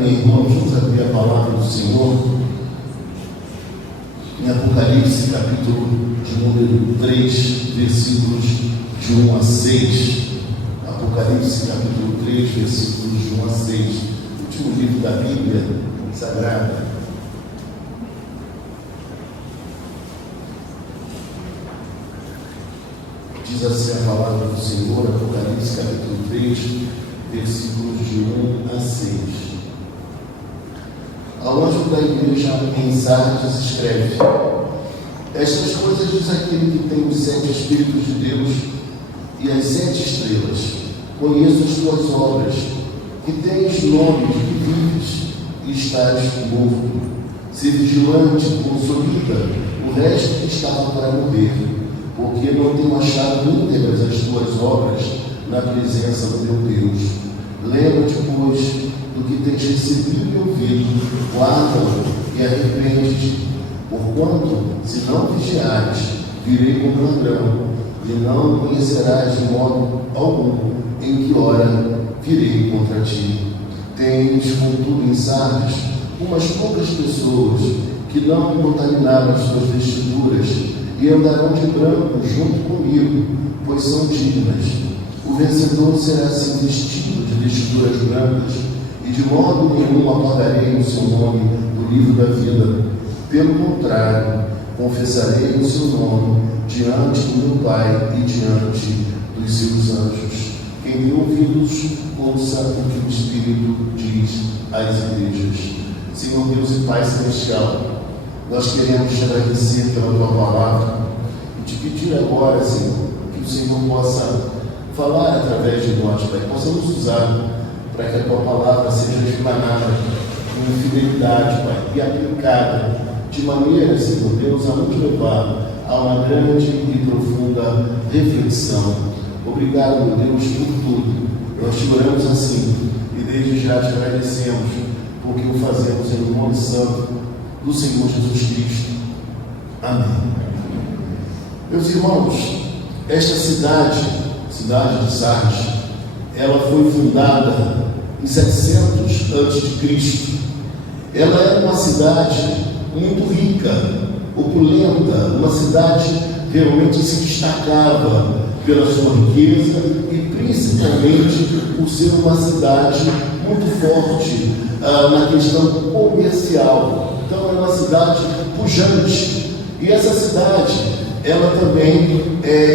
Amém, irmãos. Vamos abrir a palavra do Senhor em Apocalipse, capítulo de número 3, versículos de 1 a 6. Apocalipse, capítulo 3, versículos de 1 a 6. Último livro da Bíblia Sagrada. Diz assim a palavra do Senhor, Apocalipse, capítulo 3, versículos de 1 a 6. Ao anjo da igreja em Sardes escreve: estas coisas diz aquele que tem os 7 Espíritos de Deus e as 7 estrelas. Conheço as tuas obras, que tens nome de que vives e estás morto. Se vigilante, consolida o resto que estava para morrer, porque não tenho achado íntegras as tuas obras na presença do meu Deus. Lembra-te, pois, do que tens recebido e ouvido, guarda-o e arrepende-te. Porquanto, se não vigiares, virei como ladrão, e não conhecerás de modo algum em que hora virei contra ti. Tens, contudo, em Sardes umas poucas pessoas que não contaminaram as suas vestiduras e andarão de branco junto comigo, pois são dignas. O vencedor será assim vestido de vestiduras brancas, e de modo nenhum apagarei o seu nome do livro da vida. Pelo contrário, confessarei o seu nome diante do meu Pai e diante dos seus anjos. Quem tem ouvidos, ouça o que o Espírito diz às igrejas. Senhor Deus e Pai Celestial, nós queremos te agradecer pela tua palavra e te pedir agora, Senhor, que o Senhor possa falar através de nós, Pai, possa nos usar para que a tua palavra seja explanada com fidelidade, Pai, e aplicada de maneira, Senhor Deus, a nos levar a uma grande e profunda reflexão. Obrigado, meu Deus, por tudo. Nós te oramos assim e desde já te agradecemos, porque o fazemos em nome santo do Senhor Jesus Cristo. Amém. Meus irmãos, esta cidade de Sardes, ela foi fundada em 700 a.C. Ela era uma cidade muito rica, opulenta, uma cidade que realmente se destacava pela sua riqueza e principalmente por ser uma cidade muito forte na questão comercial. Então é uma cidade pujante. E essa cidade, ela também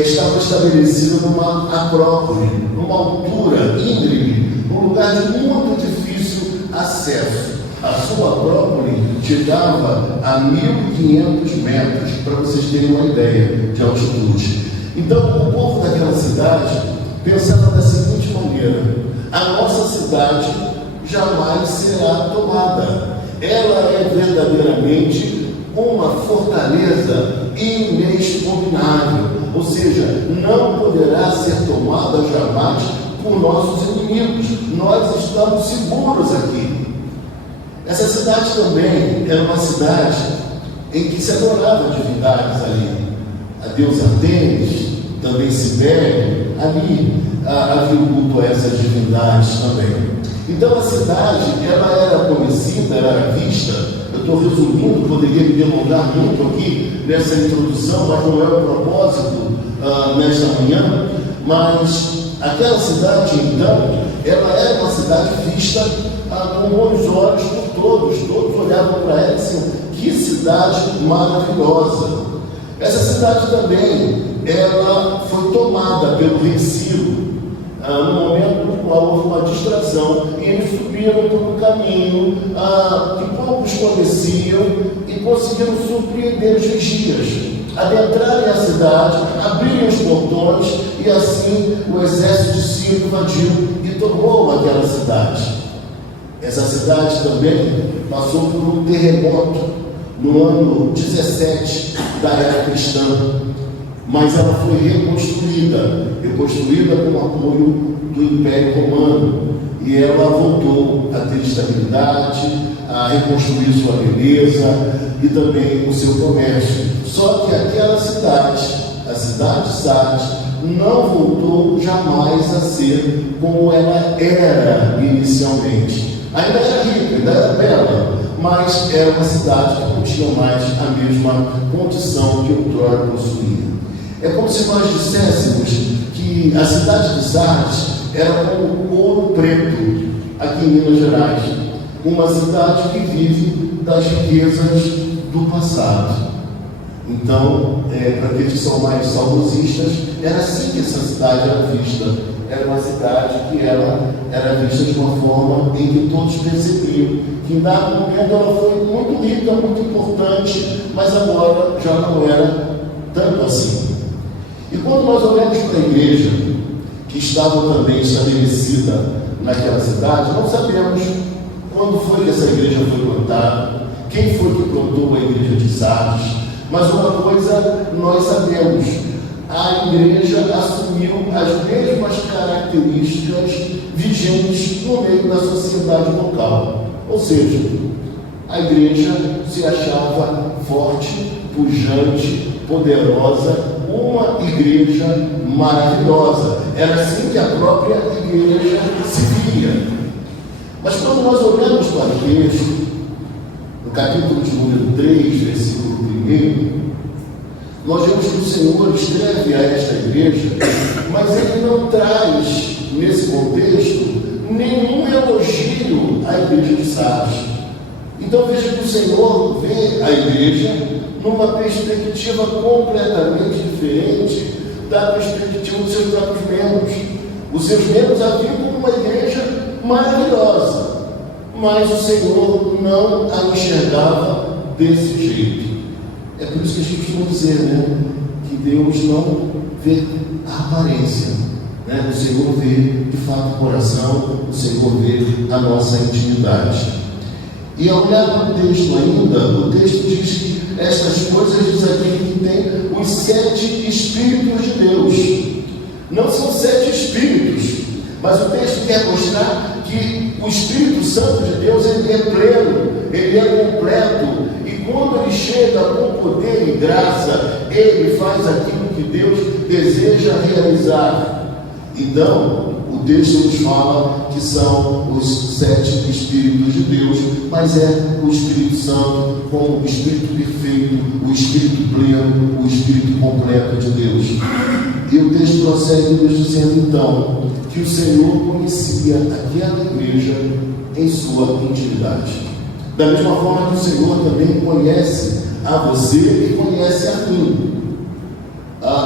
estava estabelecida numa acrópole, numa altura íngreme, num lugar de muito difícil acesso. A sua acrópole chegava a 1.500 metros, para vocês terem uma ideia de altitude. Então o povo daquela cidade pensava da seguinte maneira: a nossa cidade jamais será tomada. Ela é verdadeiramente uma fortaleza inexpugnável, ou seja, não poderá ser tomada jamais por nossos inimigos. Nós estamos seguros aqui. Essa cidade também era uma cidade em que se adorava divindades ali. A deusa Artemis, também Cibele, ali havia o culto a essas divindades também. Então a cidade, ela era conhecida, ela era vista. Eu estou resumindo, poderia me delongar muito aqui nessa introdução, mas não é o propósito nesta manhã. Mas aquela cidade, então, ela era uma cidade vista com bons olhos por todos. Todos olhavam para ela e diziam: que cidade maravilhosa! Essa cidade também, ela foi tomada pelo rei Ciro, no momento no qual houve uma distração, e eles subiram por um caminho que poucos conheciam e conseguiram surpreender os vigias, adentrarem a cidade, abrirem os portões, e assim o exército de Ciro invadiu e tomou aquela cidade. Essa cidade também passou por um terremoto no ano 17 da era cristã, mas ela foi reconstruída com o apoio do Império Romano, e ela voltou a ter estabilidade, a reconstruir sua beleza e também o seu comércio. Só que aquela cidade, a cidade de Sardes, não voltou jamais a ser como ela era inicialmente. Ainda era rica, mas era uma cidade que não tinha mais a mesma condição que outrora possuía. É como se nós disséssemos que a cidade de Sardes era como Ouro Preto, aqui em Minas Gerais, uma cidade que vive das riquezas do passado. Então, para aqueles que são mais saudosistas, era assim que essa cidade era vista. Era uma cidade que era vista de uma forma em que todos percebiam que em dado momento ela foi muito rica, muito importante, mas agora já não era tanto assim. E quando nós olhamos para a igreja, que estava também estabelecida naquela cidade, não sabemos quando foi que essa igreja foi plantada, quem foi que plantou a igreja de Sardes, mas uma coisa nós sabemos: a igreja assumiu as mesmas características vigentes no meio da sociedade local. Ou seja, a igreja se achava forte, pujante, poderosa, uma igreja maravilhosa. Era assim que a própria igreja se via. Mas quando nós olhamos para o texto, no capítulo de número 3, versículo 1, nós vemos que o Senhor escreve a esta igreja, mas Ele não traz, nesse contexto, nenhum elogio à igreja de Sardes. Então veja que o Senhor vê a igreja numa perspectiva completamente diferente da perspectiva dos seus próprios membros. Os seus membros a viam como uma igreja maravilhosa, mas o Senhor não a enxergava desse jeito. É por isso que a gente costuma dizer, que Deus não vê a aparência, o Senhor vê de fato o coração, o Senhor vê a nossa intimidade. E ao olhar para o texto ainda, o texto diz que estas coisas, diz aqui que tem os 7 Espíritos de Deus. Não são 7 Espíritos, mas o texto quer mostrar que o Espírito Santo de Deus, ele é pleno, ele é completo. E quando ele chega com poder e graça, ele faz aquilo que Deus deseja realizar. Então, o texto nos fala que são os 7 Espíritos de Deus, mas é o Espírito Santo como o Espírito perfeito, o Espírito pleno, o Espírito completo de Deus. E o texto prossegue nos dizendo então que o Senhor conhecia aquela igreja em sua intimidade. Da mesma forma que o Senhor também conhece a você e conhece a mim.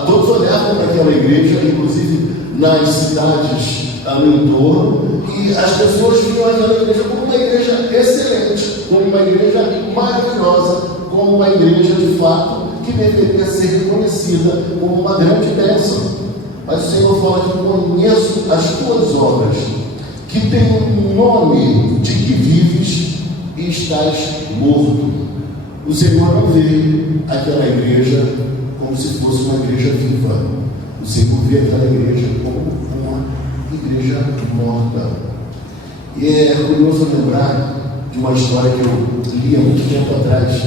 Todos olhavam para aquela igreja, inclusive nas cidades no entorno, e as pessoas viam aquela igreja como uma igreja excelente, como uma igreja maravilhosa, como uma igreja de fato que deveria ser reconhecida como uma grande bênção. Mas o Senhor fala que conheço as tuas obras, que tem um nome de que vives e estás morto. O Senhor não vê aquela igreja como se fosse uma igreja viva. O Senhor vê aquela igreja como uma igreja morta. E é curioso lembrar de uma história que eu li há muito tempo atrás,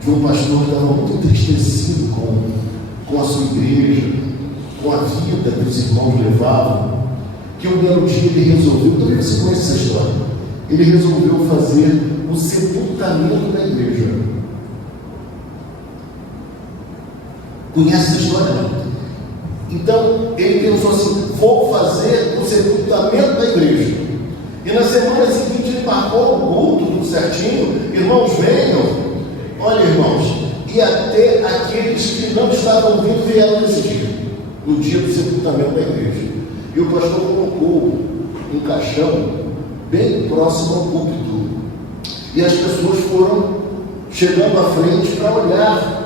de um pastor que estava muito entristecido com a sua igreja, com a vida que os irmãos levavam, que um belo dia ele resolveu, também você conhece essa história, ele resolveu fazer o sepultamento da igreja. Conhece essa história, não? Então, ele pensou assim: vou fazer o sepultamento da igreja. E na semana seguinte ele marcou o culto, tudo certinho. Irmãos, venham. Olha, irmãos, e até aqueles que não estavam vindo vieram nesse dia, no dia do sepultamento da igreja. E o pastor colocou um caixão bem próximo ao púlpito. E as pessoas foram chegando à frente para olhar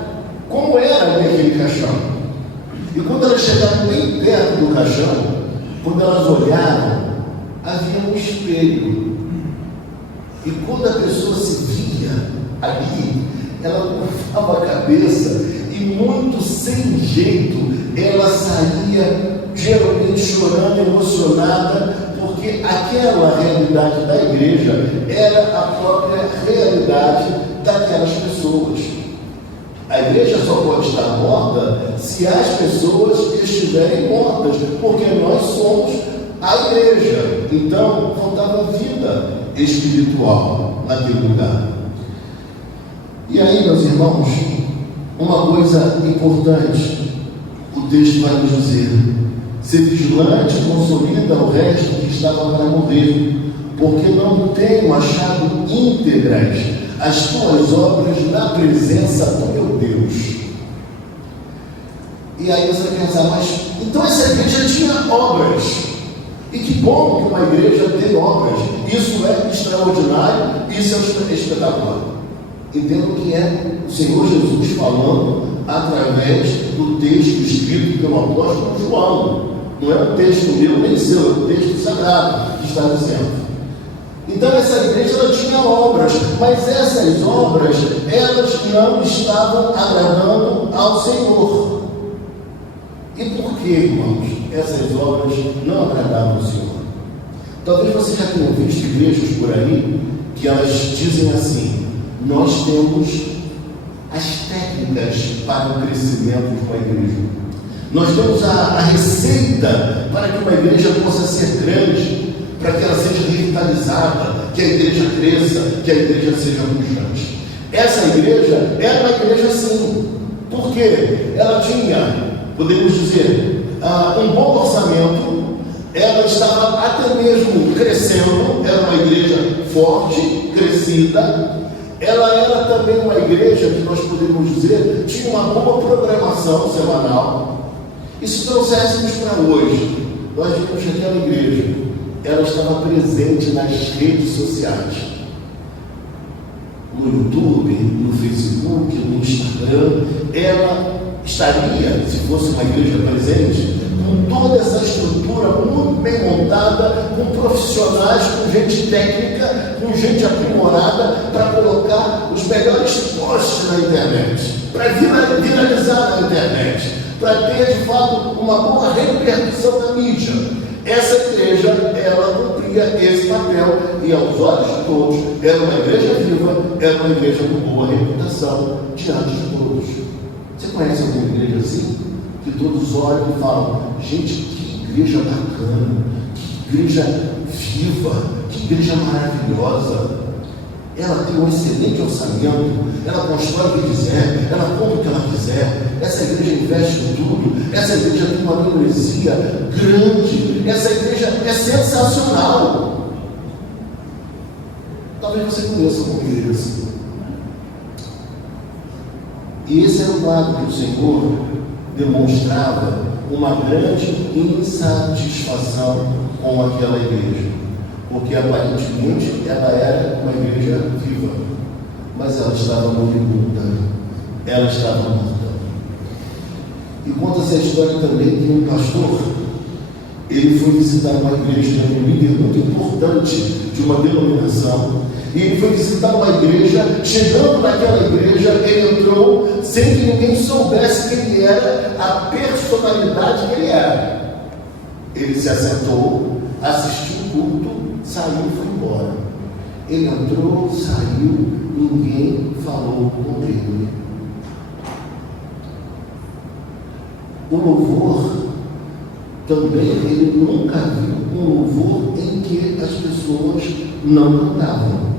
como era aquele caixão. E quando elas chegaram bem perto do caixão, quando elas olharam, havia um espelho. E quando a pessoa se via ali, ela curvava a cabeça e, muito sem jeito, ela saía geralmente chorando, emocionada, porque aquela realidade da igreja era a própria realidade daquelas pessoas. A igreja só pode estar morta se as pessoas estiverem mortas, porque nós somos a igreja. Então, faltava vida espiritual naquele lugar. E aí, meus irmãos, uma coisa importante, o texto vai nos dizer: ser vigilante consolida o resto que estava para morrer, porque não tenho achado íntegras as tuas obras na presença do meu Deus. E aí você vai pensar, mas então essa igreja tinha obras. E que bom que uma igreja tem obras. Isso é extraordinário, isso é espetacular. Entendo que é o Senhor Jesus falando através do texto escrito pelo apóstolo João. Não é um texto meu nem seu, é um texto sagrado que está dizendo. Então essa igreja ela tinha obras, mas essas obras elas não estavam agradando ao Senhor. E por que, irmãos, essas obras não agradavam ao Senhor? Talvez você já tenha visto igrejas por aí que elas dizem assim: nós temos as técnicas para o crescimento de uma igreja. Nós temos a receita para que uma igreja possa ser grande, para que ela seja revitalizada, que a igreja cresça, que a igreja seja pujante. Essa igreja era uma igreja assim, porque ela tinha, podemos dizer, um bom orçamento, ela estava até mesmo crescendo, era uma igreja forte, crescida. Ela era também uma igreja que nós podemos dizer, tinha uma boa programação semanal. E se trouxéssemos para hoje, nós vimos que aquela igreja, ela estava presente nas redes sociais, no YouTube, no Facebook, no Instagram. Ela estaria, se fosse uma igreja presente, com toda essa estrutura muito bem montada, com profissionais, com gente técnica, com gente aprimorada, para colocar os melhores posts na internet, para viralizar na internet, para ter de fato uma boa repercussão na mídia. Essa igreja, ela cumpria esse papel e aos olhos de todos era uma igreja viva, era uma igreja com boa reputação diante de todos. Você conhece alguma igreja assim? Que todos olham e falam: gente, que igreja bacana, que igreja viva, que igreja maravilhosa. Ela tem um excelente orçamento, ela constrói o que quiser, ela compra o que ela quiser. Essa igreja investe em tudo, essa igreja tem uma membresia grande, essa igreja é sensacional. Talvez você conheça uma igreja assim. E esse era o lado que o Senhor demonstrava uma grande insatisfação com aquela igreja, porque aparentemente ela era uma igreja viva, mas ela estava moribunda, ela estava morta. E conta-se a história também que um pastor, ele foi visitar uma igreja, um líder muito importante de uma denominação, e ele foi visitar uma igreja. Chegando naquela igreja, ele entrou sem que ninguém soubesse quem ele era, a personalidade que ele era. Ele se assentou, assistiu o culto, saiu e foi embora. Ele entrou, saiu, ninguém falou com ele. O louvor também, ele nunca viu um louvor em que as pessoas não cantavam.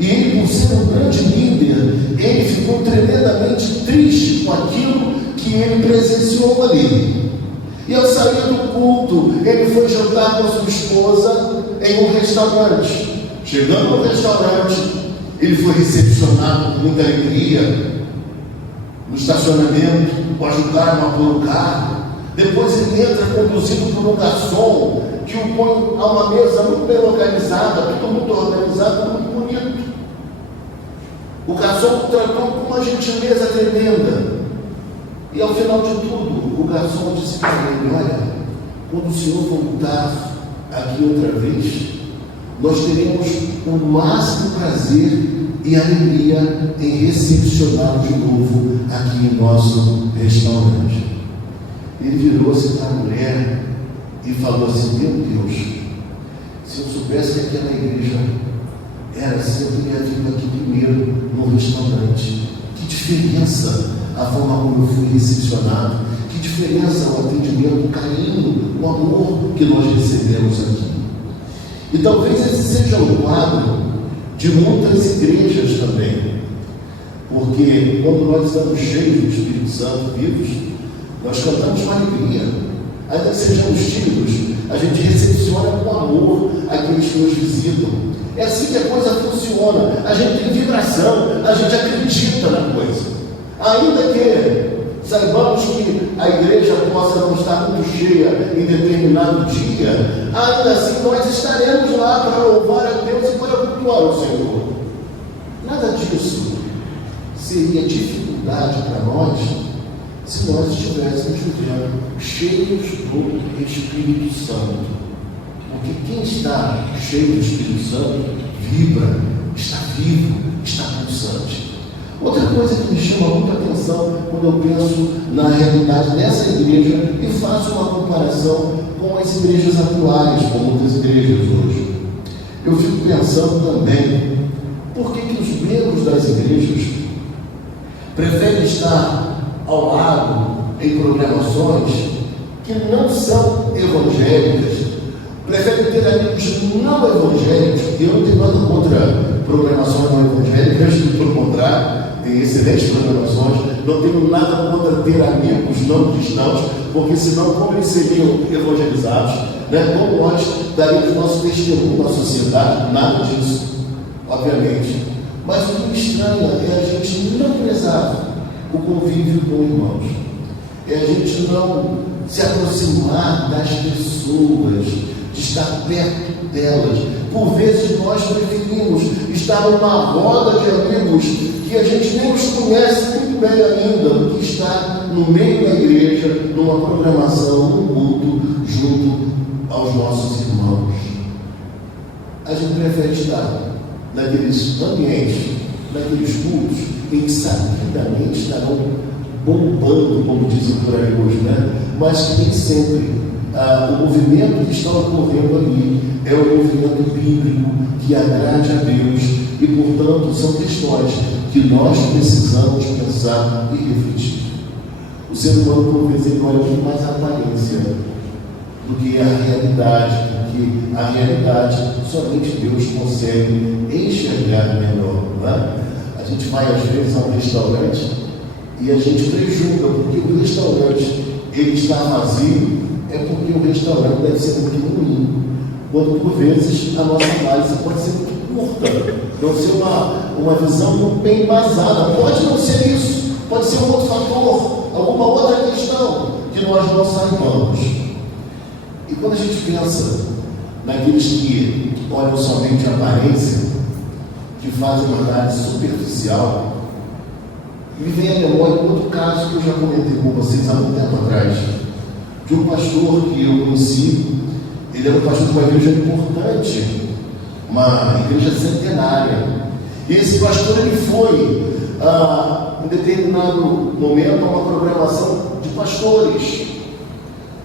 E ele, por ser um grande líder, ele ficou tremendamente triste com aquilo que ele presenciou ali. E ao sair do culto, ele foi jantar com a sua esposa em um restaurante. Chegando no restaurante, ele foi recepcionado com muita alegria. No estacionamento, o ajudaram a pôr o carro. Depois ele entra conduzido por um garçom que o põe a uma mesa muito bem localizada, tudo muito organizado, muito bonito. O garçom o tratou com uma gentileza tremenda. E ao final de tudo, o garçom disse para ele: olha, quando o senhor voltar aqui outra vez, nós teremos o máximo prazer e alegria em recepcioná-lo de novo aqui em nosso restaurante. Ele virou-se para a mulher e falou assim: meu Deus, se eu soubesse que aquela igreja era assim, eu teria vindo aqui primeiro no restaurante. Que diferença a forma como eu fui recepcionado, que diferença o atendimento, o carinho, o amor que nós recebemos aqui. E talvez esse seja o quadro de muitas igrejas também. Porque quando nós estamos cheios do Espírito Santo, vivos, nós cantamos com alegria. Ainda que sejamos tímidos, a gente recepciona com amor aqueles que nos visitam. É assim que a coisa funciona. A gente tem vibração, a gente acredita na coisa. Ainda que saibamos que a igreja possa não estar muito cheia em determinado dia, ainda assim nós estaremos lá para louvar a Deus e para cultuar o Senhor. Nada disso seria dificuldade para nós se nós estivéssemos vivendo cheios do Espírito Santo. Porque quem está cheio do Espírito Santo vibra, está vivo, está pulsante. Outra coisa que me chama muita atenção quando eu penso na realidade dessa igreja e faço uma comparação com as igrejas atuais, com muitas igrejas hoje, eu fico pensando também por que os membros das igrejas preferem estar ao lado em programações que não são evangélicas, preferem ter amigos não evangélicos. Eu não tenho nada contra programações não evangélicas, pelo contrário, tem excelentes programações. Não tenho nada contra ter amigos não cristãos, porque senão como eles seriam evangelizados, né? Como nós daríamos nosso testemunho na sociedade? Nada disso, obviamente. Mas o que me estranha é a gente não prezar o convívio com irmãos, é a gente não se aproximar das pessoas, de estar perto delas. Por vezes nós preferimos estar numa roda de amigos que a gente nem os conhece muito bem ainda, do que estar no meio da igreja, numa programação, num culto, junto aos nossos irmãos. A gente prefere estar naqueles ambientes, naqueles cultos em que sabidamente estarão bombando, como dizem por aí hoje, né? Mas que nem sempre o movimento que está ocorrendo ali é um movimento bíblico que agrade a Deus e, portanto, são questões que nós precisamos pensar e refletir. O ser humano, por vezes, ele olha muito mais a aparência do que a realidade, porque a realidade somente Deus consegue enxergar melhor, né? A gente vai às vezes a um restaurante e a gente prejulga porque o restaurante ele está vazio, é porque o restaurante deve ser muito ruim, quando por vezes a nossa análise pode ser muito curta, não ser uma visão bem embasada. Pode não ser isso, pode ser um outro fator, alguma outra questão que nós não saibamos. E quando a gente pensa naqueles que olham somente a aparência, que fazem uma análise superficial, me vem à memória um outro caso que eu já comentei com vocês há muito tempo atrás, de um pastor que eu conheci. Ele era um pastor de uma igreja importante, uma igreja centenária. E esse pastor ele foi, em determinado momento, a uma programação de pastores.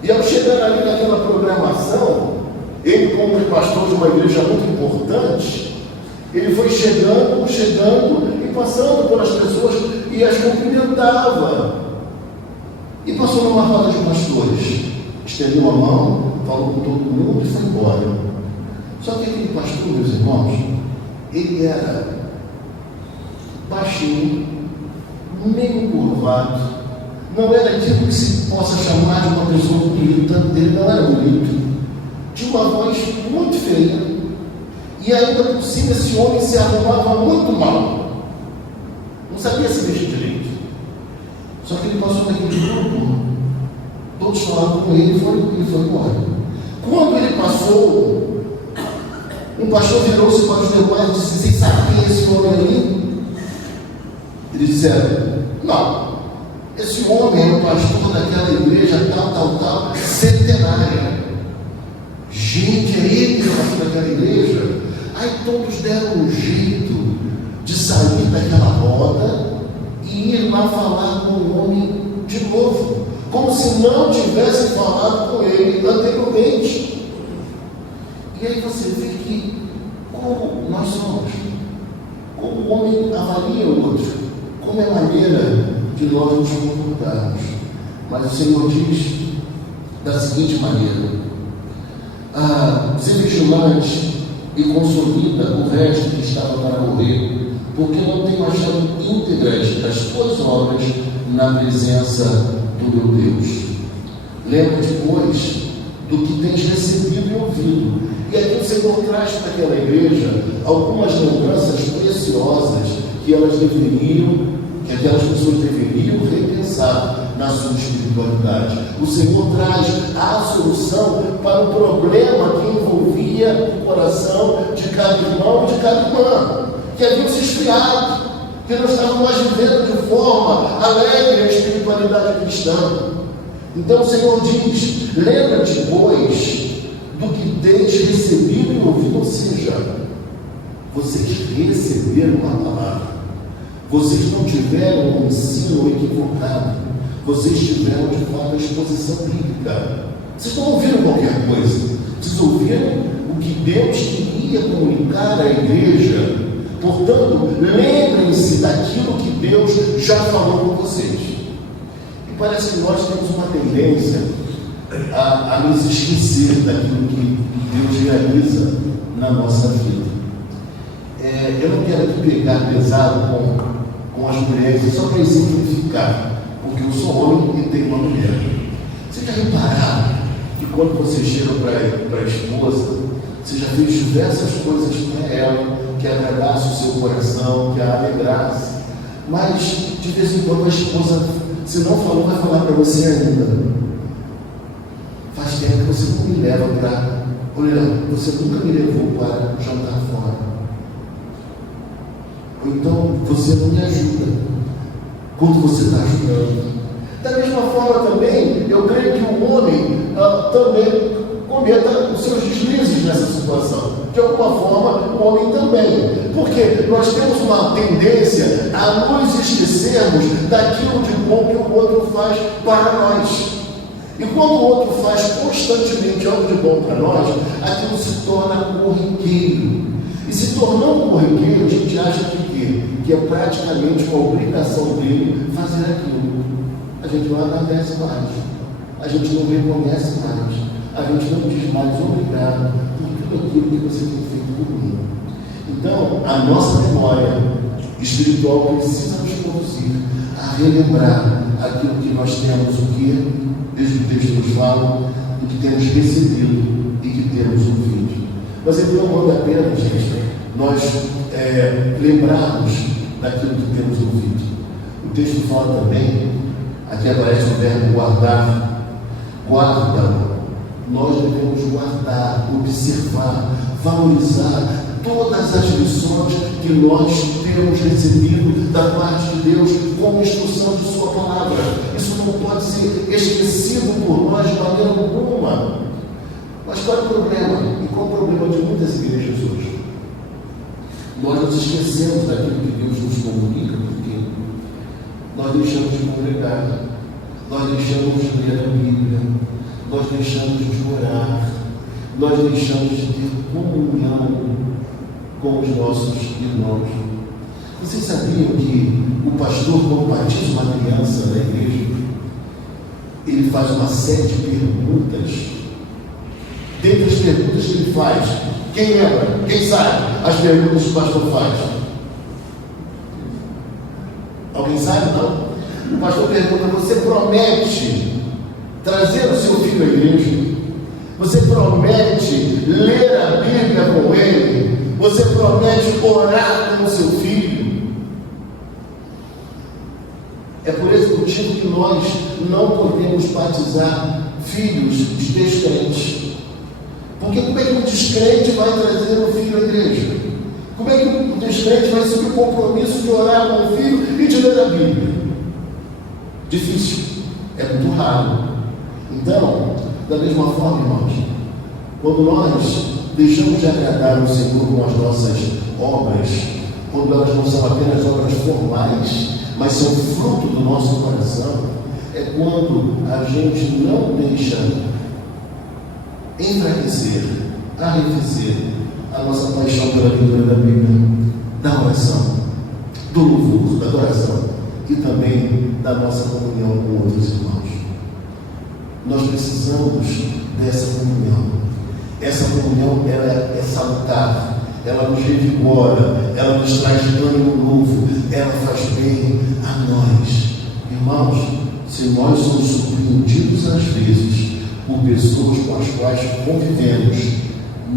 E ao chegar ali naquela programação, ele, como pastor de uma igreja muito importante, ele foi chegando e passando pelas pessoas e as cumprimentava. E passou numa roda de pastores, estendeu a mão, falou com todo mundo e foi embora. Só que aquele pastor, meus irmãos, ele era baixinho, meio curvado, não era aquilo que se possa chamar de uma pessoa bonita, ele não era bonito, tinha uma voz muito feia, e ainda por cima esse homem se arrumava muito mal, não sabia se vestir direito. Só que ele passou naquele grupo, todos falavam com ele e foi embora. Quando ele passou, um pastor virou-se para os demais e disse: "Vocês sabem quem é esse homem ali?" Eles disseram: "Não, esse homem é o pastor daquela igreja tal, centenária." Gente, é ele que é o pastor daquela igreja? Aí todos deram um jeito de sair daquela roda e ir lá falar com o homem de novo, como se não tivessem falado com ele anteriormente. E aí você vê que como nós somos, como o homem avalia o outro, como é a maneira de nós nos comportarmos. Mas o Senhor diz da seguinte maneira: ser vigilante e consolida o resto que estava para morrer, porque não tenho achado íntegras as tuas obras na presença do meu Deus. Lembra-te, pois, do que tens recebido e ouvido. E aqui o Senhor traz para aquela igreja algumas lembranças preciosas que aquelas pessoas deveriam repensar na sua espiritualidade. O Senhor traz a solução para o problema que envolvia o coração de cada irmão e de cada irmã, que haviam se esfriado, que não estavam mais vivendo de forma alegre a espiritualidade cristã. Então o Senhor diz: lembra-te, pois, do que tens recebido e ouvido. Ou seja, vocês receberam a palavra, vocês não tiveram um ensino equivocado, vocês tiveram de fato a exposição bíblica. Vocês não ouviram qualquer coisa, vocês ouviram o que Deus queria comunicar à igreja. Portanto, lembrem-se daquilo que Deus já falou com vocês. E parece que nós temos uma tendência a nos esquecer daquilo que Deus realiza na nossa vida. Eu não quero aqui pegar pesado com as mulheres, só para exemplificar, porque eu sou homem e tenho uma mulher. Você já repararam que quando você chega para a esposa, você já fez diversas coisas para ela, que agradasse o seu coração, que a alegrasse, mas de vez em quando a esposa, se não falou, vai falar para você ainda: faz tempo que você não me leva para... Olha, você nunca me levou para jantar fora. Ou então, você não me ajuda quando você está ajudando. Da mesma forma também, eu creio que o homem também cometa os seus deslizes nessa situação. De alguma forma, o homem também. Porque nós temos uma tendência a nos esquecermos daquilo de bom que o outro faz para nós. E quando o outro faz constantemente algo de bom para nós, aquilo se torna corriqueiro. E se tornando corriqueiro, a gente acha que é praticamente uma obrigação dele fazer aquilo. A gente não agradece mais, a gente não reconhece mais, a gente não diz mais obrigado por tudo aquilo que você tem feito por mim. Então, a nossa memória espiritual precisa nos conduzir a relembrar aquilo que nós temos, o que desde o texto nos fala, do que temos recebido e que temos ouvido. Mas ele não manda apenas, gente, nós lembrarmos daquilo que temos ouvido. O texto fala também, aqui aparece o verbo guardar, guarda. Nós devemos guardar, observar, valorizar todas as lições que nós temos recebido da parte de Deus como instrução de sua palavra. Isso não pode ser esquecido por nós de maneira alguma. Mas qual é o problema? E qual é o problema de muitas igrejas hoje? Nós nos esquecemos daquilo que Deus nos comunica, porque nós deixamos de congregar, nós deixamos de ler a Bíblia, nós deixamos de orar, nós deixamos de ter comunhão com os nossos irmãos. Vocês sabiam que o pastor, quando batiza uma criança da igreja, ele faz uma série de perguntas? Dentre as perguntas que ele faz, quem lembra? Quem sabe as perguntas que o pastor faz? Alguém sabe? Não? O pastor pergunta: você promete trazer o seu filho à igreja? Você promete ler a Bíblia com ele? Você promete orar com o seu filho? É por esse motivo que nós não podemos batizar filhos de descrentes. Porque como é que o descrente vai trazer o filho à igreja? Como é que o descrente vai assumir o compromisso de orar com o filho e de ler a Bíblia? Difícil, é muito raro. Então, da mesma forma, irmãos, quando nós deixamos de agradar o Senhor com as nossas obras, quando elas não são apenas obras formais, mas são fruto do nosso coração, é quando a gente não deixa enfraquecer, arrefecer a nossa paixão pela leitura da Bíblia, da oração, do louvor, da adoração e também da nossa comunhão com outros irmãos. Nós precisamos dessa comunhão. Essa comunhão ela é salutar, ela nos revigora, ela nos traz ânimo novo, ela faz bem a nós. Irmãos, se nós somos surpreendidos às vezes por pessoas com as quais convivemos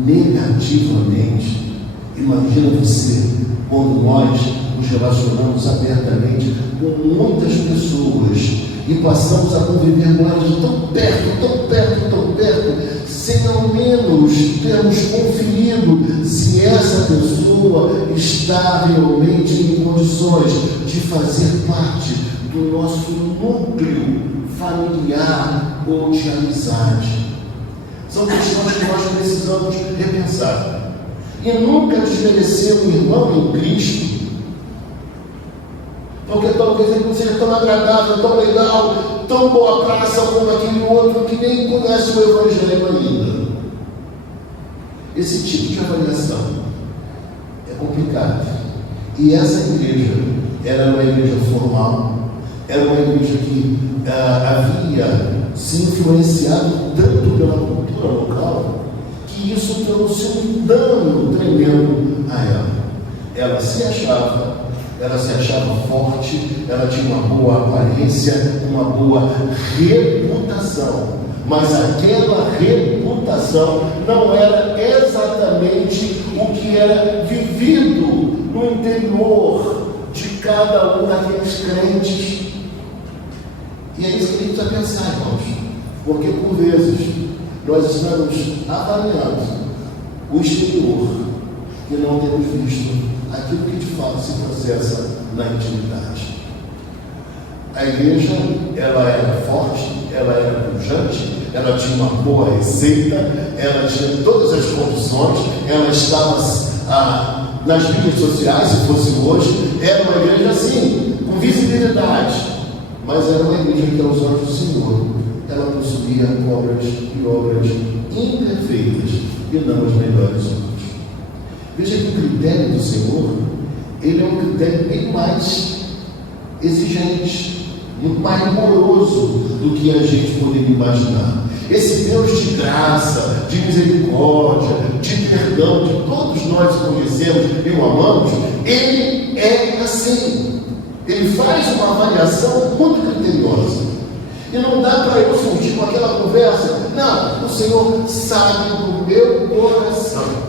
negativamente, imagina você quando nós nos relacionamos abertamente com muitas pessoas e passamos a conviver com elas tão perto, sem ao menos termos conferido se essa pessoa está realmente em condições de fazer parte do nosso núcleo familiar ou de amizade. São questões que nós precisamos repensar. E nunca desmerecer um irmão em Cristo, porque talvez ele não seja tão agradável, tão legal, tão boa praça como aquele outro que nem conhece o Evangelho ainda. Esse tipo de avaliação é complicado. E essa igreja era uma igreja formal, era uma igreja que havia se influenciado tanto pela cultura local, que isso trouxe um dano tremendo a ela. Ela se achava forte, ela tinha uma boa aparência, uma boa reputação, mas aquela reputação não era exatamente o que era vivido no interior de cada um daqueles crentes. E é isso que a gente precisa pensar, irmãos, porque por vezes nós estamos avaliando o exterior e não temos visto aquilo que de fato se processa na intimidade. A igreja, ela era forte, ela era pujante, ela tinha uma boa receita, ela tinha todas as condições, ela estava nas mídias sociais, se fosse hoje, era uma igreja assim, com visibilidade, mas era uma igreja que aos olhos do Senhor, ela possuía obras imperfeitas e não as melhores obras. Veja que o critério do Senhor, ele é um critério bem mais exigente, muito mais rigoroso do que a gente poderia imaginar. Esse Deus de graça, de misericórdia, de perdão, que todos nós conhecemos e o amamos, ele é assim. Ele faz uma avaliação muito criteriosa. E não dá para eu surgir com aquela conversa. Não, o Senhor sabe do meu coração.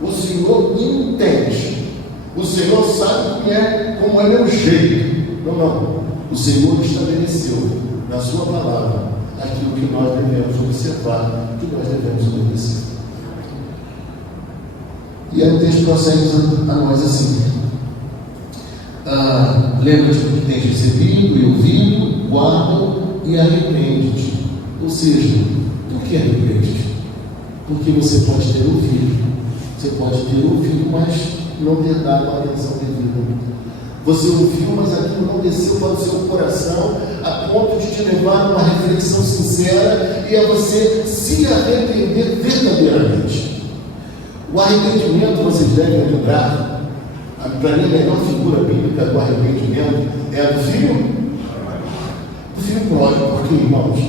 O Senhor entende. O Senhor sabe como é meu jeito. Não. O Senhor estabeleceu na sua palavra aquilo que nós devemos observar, que nós devemos obedecer. E aí o texto prossegue a nós assim. Lembra-te do que tens recebido e ouvido, guarda e arrepende-te. Ou seja, por que arrepende-te? Porque você pode ter ouvido. Você pode ter ouvido, mas não ter dado a atenção devida. Você ouviu, mas aquilo não desceu para o seu coração a ponto de te levar a uma reflexão sincera e a você se arrepender verdadeiramente. O arrependimento, vocês devem lembrar, para mim a melhor figura bíblica do arrependimento é a do filho pródigo. Porque, irmãos, o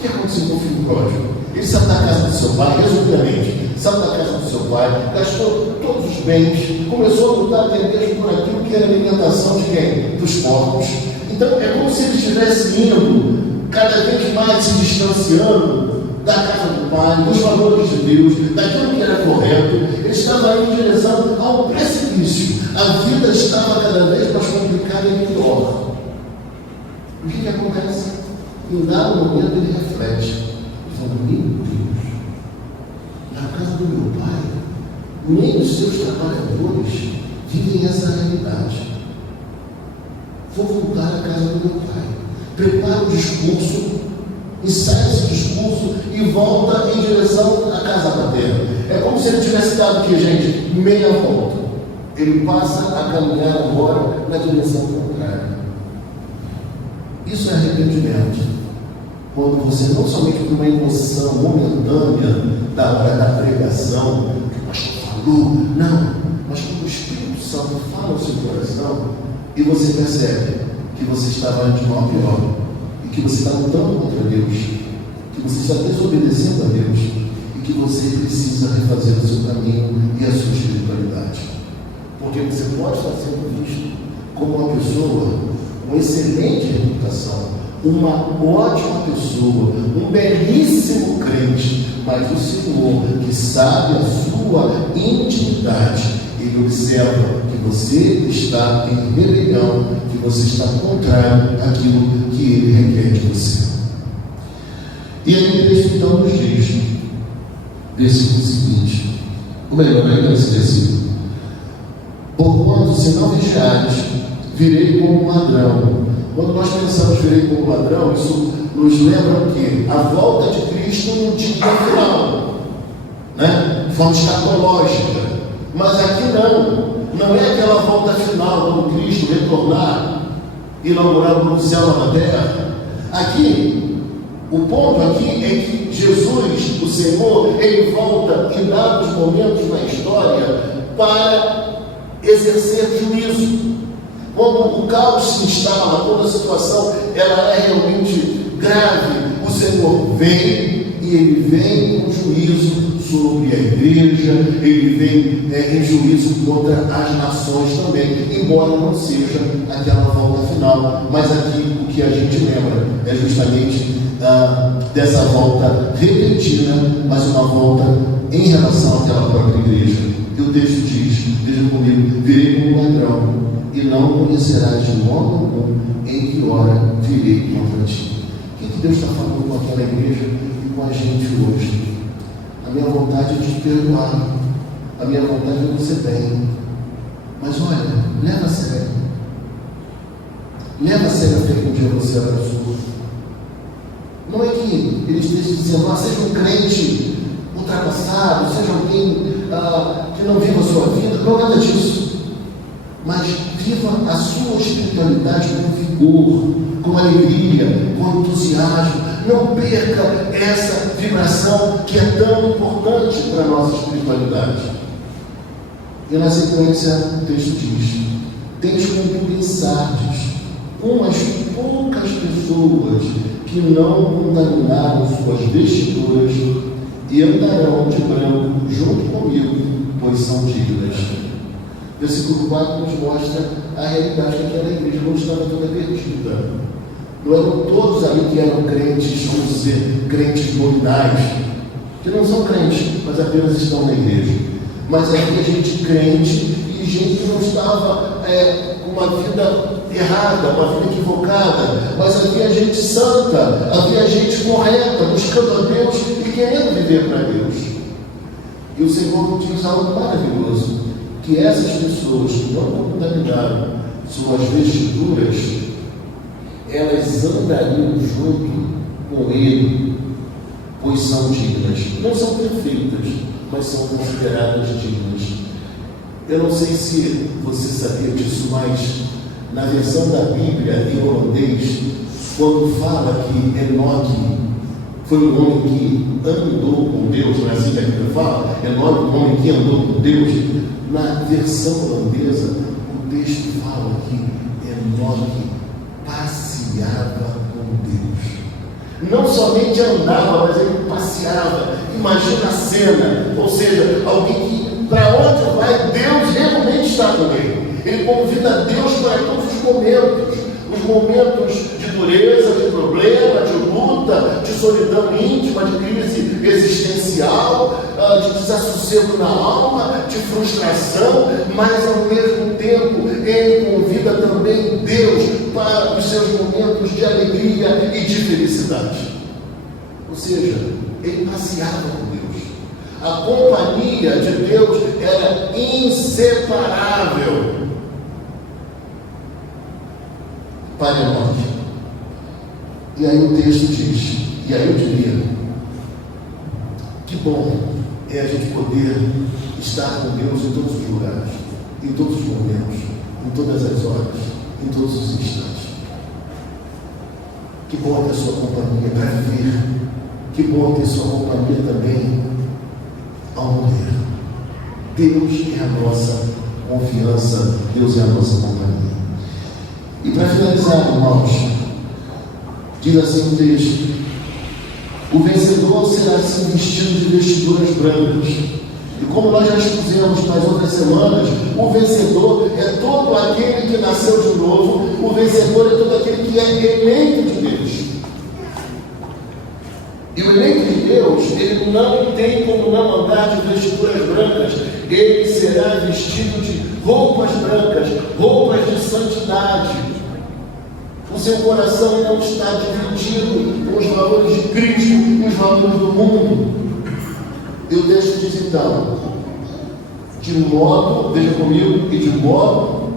que aconteceu com o filho pródigo? Ele saiu da casa do seu pai, resumidamente, saiu da casa do seu pai, gastou todos os bens, começou a lutar até mesmo por aquilo que era a alimentação de quem? Dos porcos. Então é como se ele estivesse indo cada vez mais se distanciando da casa do pai, dos valores de Deus, daquilo que era correto. Ele estava indo em direção ao precipício. A vida estava cada vez mais complicada e pior. O que acontece? Em dado momento ele reflete. Meu Deus, na casa do meu pai, nem os seus trabalhadores vivem essa realidade. Vou voltar à casa do meu pai. Prepara o discurso, ensaia esse discurso e volta em direção à casa paterna. É como se ele tivesse dado o que, gente? Meia volta. Ele passa a caminhar agora na direção contrária. Isso é arrependimento. Quando você não somente por uma emoção momentânea da hora da pregação, que o pastor falou, não, mas quando o Espírito Santo fala no seu coração e você percebe que você estava de mal a pior, e que você está lutando contra Deus, que você está desobedecendo a Deus, e que você precisa refazer o seu caminho e a sua espiritualidade. Porque você pode estar sendo visto como uma pessoa com excelente reputação, uma ótima pessoa, um belíssimo crente, mas o Senhor, que sabe a sua intimidade, Ele observa que você está em rebelião, que você está contrário àquilo que Ele requer de você. E aí o texto então nos diz, versículo seguinte, ou melhor, ainda nesse versículo: porquanto, se não vigiares, virei como um ladrão. Quando nós pensamos virei como um ladrão, isso nos lembra o quê? A volta de Cristo no dia final, né? De forma escatológica. Mas aqui não é aquela volta final, quando Cristo retornar, inaugurar o novo céu na terra. Aqui, o ponto aqui é que Jesus, o Senhor, Ele volta em dados momentos na história para exercer juízo. Quando o caos se instala, quando a situação ela é realmente grave, o Senhor vem e Ele vem com juízo sobre a igreja, Ele vem em juízo contra as nações também, embora não seja aquela volta final. Mas aqui o que a gente lembra é justamente dessa volta repentina, mas uma volta em relação àquela própria igreja. E o texto diz, veja comigo: virei como ladrão, e não conhecerás de modo algum em que hora virei contra ti. O que Deus está falando com aquela igreja e com a gente hoje? A minha vontade é te perdoar, a minha vontade é você bem, mas olha, leva a sério a fé que um dia você abraçou. Não é que ele esteja dizendo, seja um crente ultrapassado, seja alguém que não viva a sua vida, não é nada disso. Mas viva a sua espiritualidade com vigor, com alegria, com entusiasmo. Não perca essa vibração que é tão importante para a nossa espiritualidade. E na sequência o texto diz: tens contudo em Sardes umas poucas pessoas que não contaminaram suas vestiduras e andarão de branco junto comigo, pois são dignas. Versículo 4 nos mostra a realidade que aquela igreja não estava toda perdida. Não eram todos ali que eram crentes, vamos dizer, crentes nominais, que não são crentes, mas apenas estão na igreja. Mas havia gente crente e gente que não estava com uma vida errada, uma vida equivocada, mas havia gente santa, havia gente correta, buscando a Deus e querendo viver para Deus. E o Senhor diz algo maravilhoso: que essas pessoas que não contaminaram suas vestiduras, elas andariam junto com Ele, pois são dignas. Não são perfeitas, mas são consideradas dignas. Eu não sei se você sabia disso, mas na versão da Bíblia em holandês, quando fala que Enoque foi um homem que andou com Deus, não é assim que a Bíblia fala? Enoque, um homem que andou com Deus. Na versão holandesa, o texto fala que Enoque passeava com Deus. Não somente andava, mas ele passeava. Imagina a cena, ou seja, alguém que, para onde vai, Deus realmente está com ele. Ele convida Deus para todos os momentos de dureza, de problema, de luta, de solidão íntima, de crise existencial, de desassossego na alma, de frustração, mas ao mesmo tempo ele convida também Deus para os seus momentos de alegria e de felicidade. Ou seja, ele passeava com Deus. A companhia de Deus era inseparável para Enoque. E aí o texto diz, e aí eu diria, que bom é a gente poder estar com Deus em todos os lugares, em todos os momentos, em todas as horas, em todos os instantes. Que bom ter sua companhia para viver. Que bom ter sua companhia também ao morrer. Deus é a nossa confiança, Deus é a nossa companhia. E para finalizar, irmãos, diz assim o texto: O vencedor será assim vestido de vestiduras brancas. E como nós já expusemos nas outras semanas, o vencedor é todo aquele que nasceu de novo, o vencedor é todo aquele que é eleito de Deus. E o eleito de Deus, ele não tem como não andar de vestiduras brancas, ele será vestido de roupas brancas, roupas de santidade. O seu coração não está dividido com os valores de Cristo e os valores do mundo. E o texto diz então, de modo, veja comigo, e de modo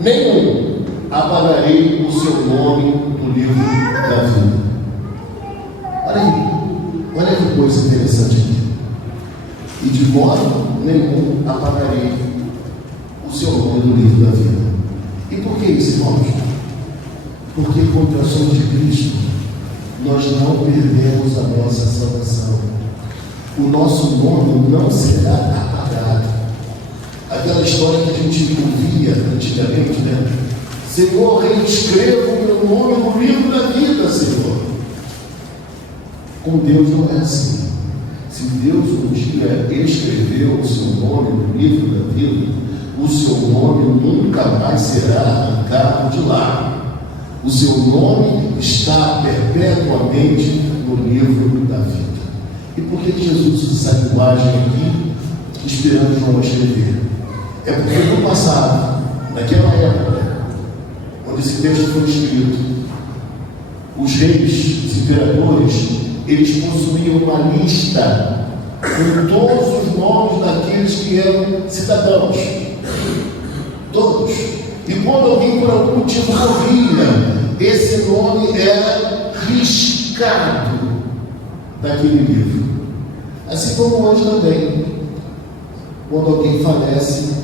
nenhum apagarei o seu nome do livro da vida. Olha aí, olha que coisa interessante aqui. E de modo nenhum apagarei o seu nome do livro da vida. E por que isso, irmãos? Porque contra a sombra de Cristo, nós não perdemos a nossa salvação. O nosso nome não será apagado. Aquela história que a gente ouvia antigamente, né? Senhor, reescreva o meu nome no livro da vida, Senhor. Com Deus não é assim. Se Deus um dia escreveu o seu nome no livro da vida, o seu nome nunca mais será arrancado de lá. O seu nome está perpetuamente no livro da vida. E por que Jesus usa essa linguagem aqui, esperando João escrever? É porque no passado, naquela época, onde esse texto foi escrito, os reis, os imperadores, eles possuíam uma lista com todos os nomes daqueles que eram cidadãos. Todos. E quando alguém por algum motivo morria, esse nome era riscado daquele livro. Assim como hoje também, quando alguém falece,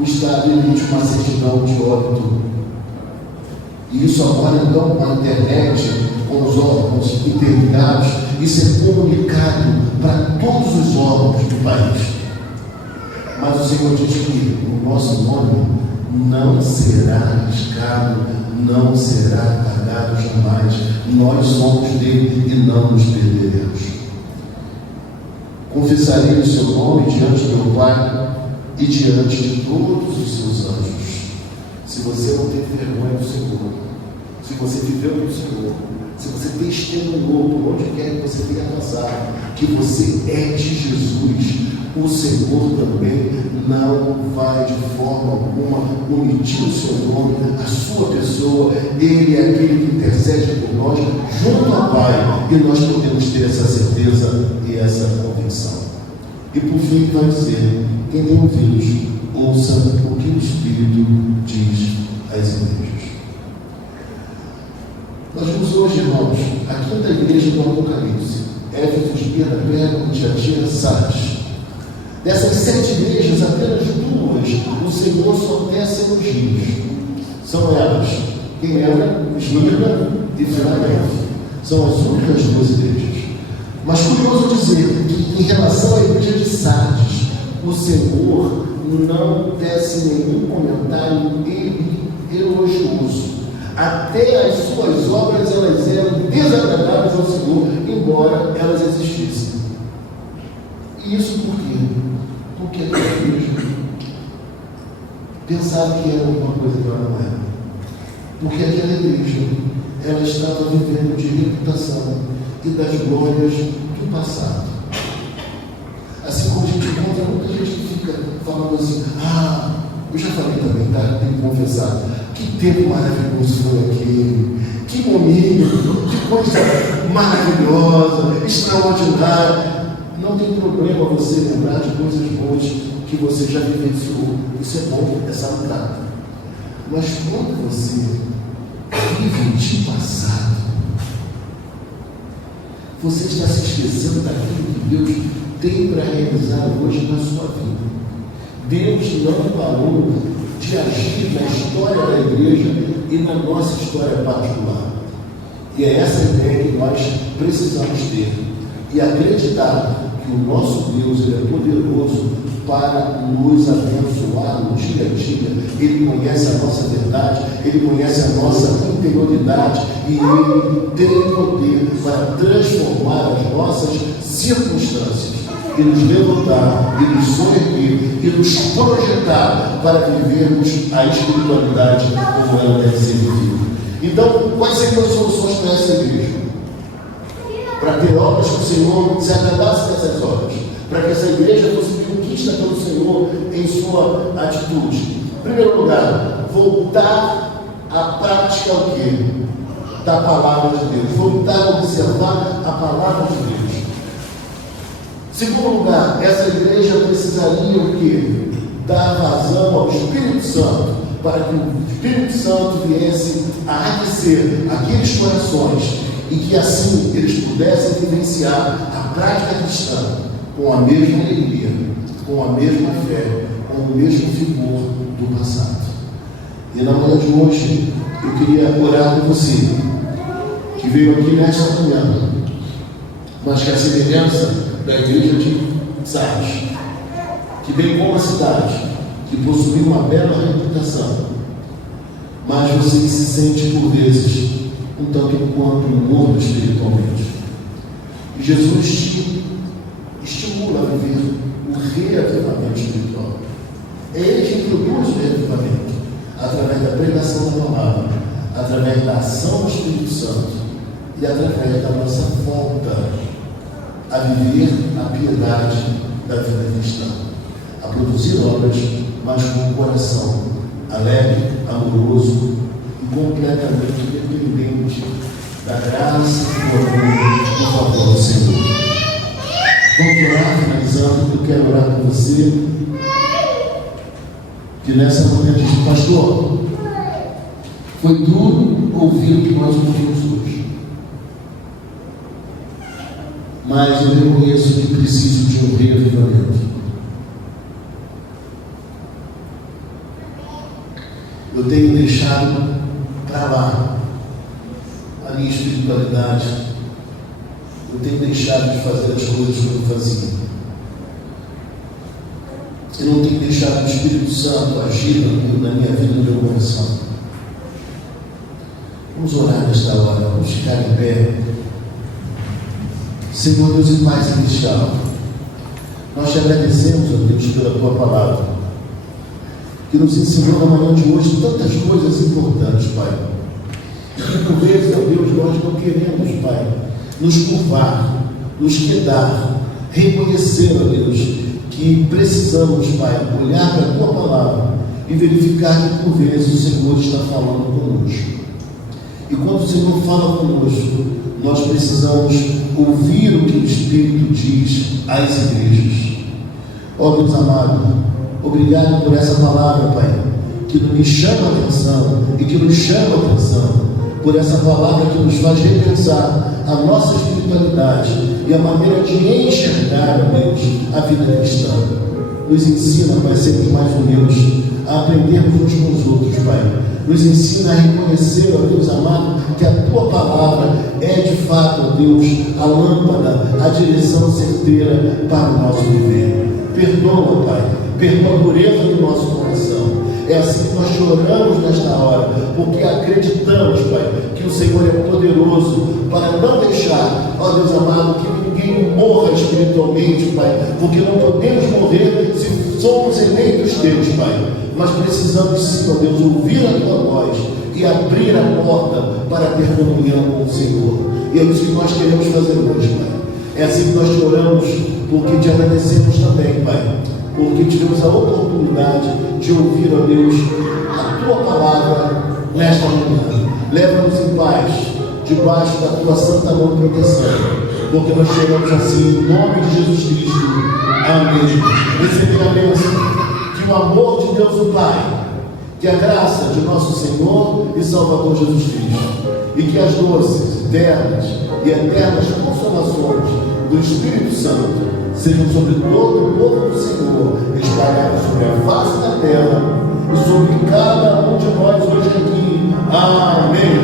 o Estado emite uma certidão de óbito. E isso agora então com a internet, com os órgãos interligados, isso é comunicado para todos os órgãos do país. Mas o Senhor diz que o nosso nome não será arriscado, não será apagado jamais. Nós somos dele e não nos perderemos. Confessarei o seu nome diante do meu Pai e diante de todos os seus anjos. Se você não teve vergonha do Senhor, se você viveu no Senhor, se você testemunhou por onde quer que você tenha passado, que você é de Jesus, o Senhor também não vai de forma alguma omitir o seu nome, a sua pessoa. Ele é aquele que intercede por nós junto ao Pai, e nós podemos ter essa certeza e essa convicção. E por fim vai dizer, quem tem ouvidos, ouça o que o Espírito diz às igrejas. Nós vimos hoje, irmãos, a quinta igreja do Apocalipse, Éfeso, Esmirna, Pérgamo, Tiatira, Sardes. Dessas 7 igrejas, apenas 2, o Senhor só tece elogios. São elas, quem era? Esmirna e Filadélfia. São as únicas 2 igrejas. Mas curioso dizer que em relação à igreja de Sardes, o Senhor não tece nenhum comentário elogioso. Até as suas obras elas eram desagradáveis ao Senhor, embora elas existissem. E isso por quê? Porque aquela igreja pensava que era alguma coisa que ela não era. Porque aquela igreja, ela estava vivendo de reputação e das glórias do passado. Assim como a gente encontra muita gente que fica falando assim, eu já falei também, tá? Tenho que confessar, que tempo maravilhoso foi aquele, que momento, que coisa maravilhosa, extraordinária. Não tem problema você lembrar de coisas boas que você já vivenciou. Isso é bom, é salutar. Mas quando você vive de passado, você está se esquecendo daquilo que Deus tem para realizar hoje na sua vida. Deus não parou de agir na história da igreja e na nossa história particular. E é essa ideia que nós precisamos ter. E acreditar que o nosso Deus ele é poderoso para nos abençoar no dia a dia Ele conhece a nossa verdade, Ele conhece a nossa interioridade e Ele tem poder para transformar as nossas circunstâncias e nos levantar, e nos soerguer, e nos projetar para vivermos a espiritualidade como ela deve ser vivida. Então, quais seriam as soluções para essa igreja? Para ter obras que o Senhor se agradasse dessas obras, para que essa igreja fosse conquista pelo Senhor em sua atitude. Em primeiro lugar, voltar à prática o quê? Da palavra de Deus, voltar a observar a palavra de Deus. Segundo lugar, essa igreja precisaria o quê? Dar vazão ao Espírito Santo, para que o Espírito Santo viesse a aquecer aqueles corações e que assim eles pudessem vivenciar a prática cristã com a mesma alegria, com a mesma fé, com o mesmo vigor do passado. E na manhã de hoje, eu queria orar com você, que veio aqui nesta manhã, mas que a semelhança da igreja de Sardes, que bem como a cidade, que possui uma bela reputação, mas você se sente por vezes um tanto quanto morto espiritualmente. E Jesus te estimula a viver o reavivamento espiritual. É Ele que introduz o reavivamento através da pregação da palavra, através da ação do Espírito Santo e através da nossa volta a viver a piedade da vida cristã, a produzir obras, mas com um coração alegre, amoroso e completamente dependente da graça e do amor do favor do Senhor. Vamos orar, finalizando, eu quero orar com você, que nessa manhã diz: pastor, foi duro ouvir o que nós ouvimos hoje, mas eu reconheço que preciso de um reavivamento. Eu tenho deixado para lá a minha espiritualidade. Eu tenho deixado de fazer as coisas que eu fazia. Eu não tenho deixado o Espírito Santo agir na minha vida, no meu coração. Vamos orar nesta hora, vamos ficar em pé. Senhor Deus e Pai Celestial, nós te agradecemos, ó Deus, pela tua palavra, que nos ensinou na manhã de hoje tantas coisas importantes, Pai. E que por vezes, ó Deus, nós não queremos, Pai, nos curvar, nos quedar, reconhecer, ó Deus, que precisamos, Pai, olhar para a tua palavra e verificar que por vezes o Senhor está falando conosco. E quando o Senhor fala conosco, nós precisamos ouvir o que o Espírito diz às igrejas. Ó Deus amado, obrigado por essa palavra, Pai, que nos chama a atenção e que nos chama a atenção, por essa palavra que nos faz repensar a nossa espiritualidade e a maneira de enxergar, ó Deus, a vida cristã. Nos ensina, Pai, sempre mais humildes, a aprendermos uns com os outros, Pai. Nos ensina a reconhecer, ó Deus amado, que a tua palavra é de fato, ó Deus, a lâmpada, a direção certeira para o nosso viver. Perdoa, Pai, perdoa a dureza do nosso coração. É assim que nós choramos nesta hora, porque acreditamos, Pai, que o Senhor é poderoso para não deixar, ó Deus amado, que ninguém morra espiritualmente, Pai, porque não podemos morrer se somos eleitos teus, Pai. Mas precisamos sim, ó Deus, ouvir a tua voz e abrir a porta para ter comunhão com o Senhor. E é isso que nós queremos fazer hoje, Pai. É assim que nós choramos, porque te agradecemos também, Pai, porque tivemos a oportunidade de ouvir, ó Deus, a tua palavra nesta manhã. Leva-nos em paz, debaixo da tua santa mão de proteção, porque nós choramos assim, em nome de Jesus Cristo. Amém. Receber a bênção. Que o amor de Deus o Pai, que a graça de nosso Senhor e Salvador Jesus Cristo, e que as doces, eternas e eternas consolações do Espírito Santo sejam sobre todo o povo do Senhor, espalhados sobre a face da terra e sobre cada um de nós hoje aqui. Amém.